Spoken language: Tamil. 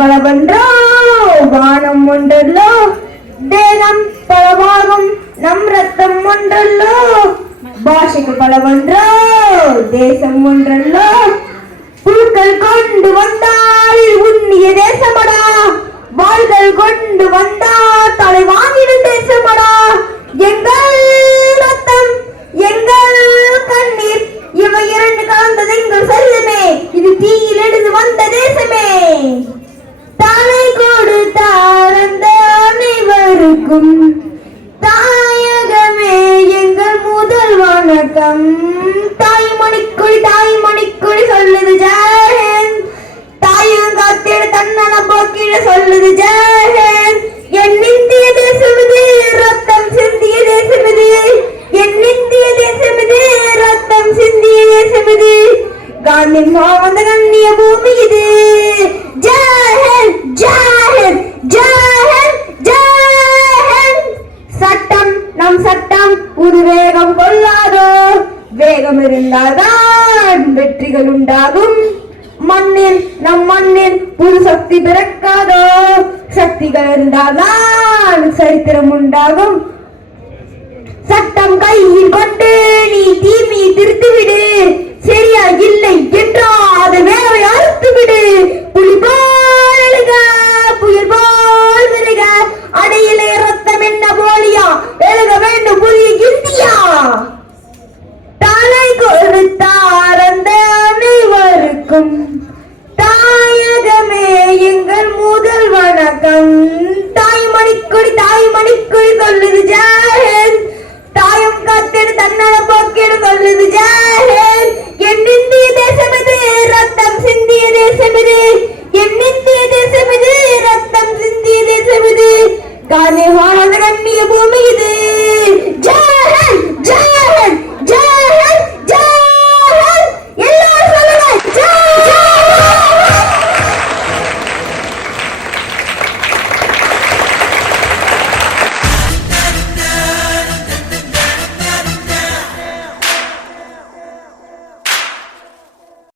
பலவென்றோ வானம் ஒன்றல்லோ, தேகம் பலவாகும் நம் ரத்தம் ஒன்றல்லோ, பாஷைக்கு பலவென்றோ தேசம் ஒன்றல்லோ, புழுக்கள் கொண்டு வந்தால் உண்ணிய தேசமடா, வாள்கள் கொண்டு வந்தால் தலை வாங்கின தேசமடா, எங்கள் ரத்தம் எங்கள் கண்ணீர் இவை இரண்டு கலந்தது எங்கள் செல்லமே, இது தீயில் எடுத்து வந்த தேசமே. தலை கொடுத்தார் அந்த அனைவருக்கும் தாயகமே எங்கள் முதல் வணக்கம். தாய்மணிக்குழி சொல்லுது ஜெயஹிந்த், தாயகம் காத்திட தன்னன போக்கிட சொல்லுது ஜெயஹிந்த். என் இந்திய தேசம் இது, ரத்தம் சிந்திய தேசம் இது, என் இந்திய தேசம் இது, ரத்தம் சிந்திய தேசம் இது, காந்தி மோகந்த கண்ணிய பூமி இது. ஜெயஹிந்த் ஜெயஹிந்த் ஜெயஹிந்த் ஜெயஹிந்த். சட்டம் நம் சட்டம் புது வேகம் கொள்ளாதோ, வேகம் இருந்தால்தான் வெற்றிகள் உண்டாகும். மண்ணில் நம் மண்ணில் புது சக்தி பிறக்காதோ, சக்திகள் இருந்தால்தான் சரித்திரம் உண்டாகும். சட்டம் கையில் கொண்டு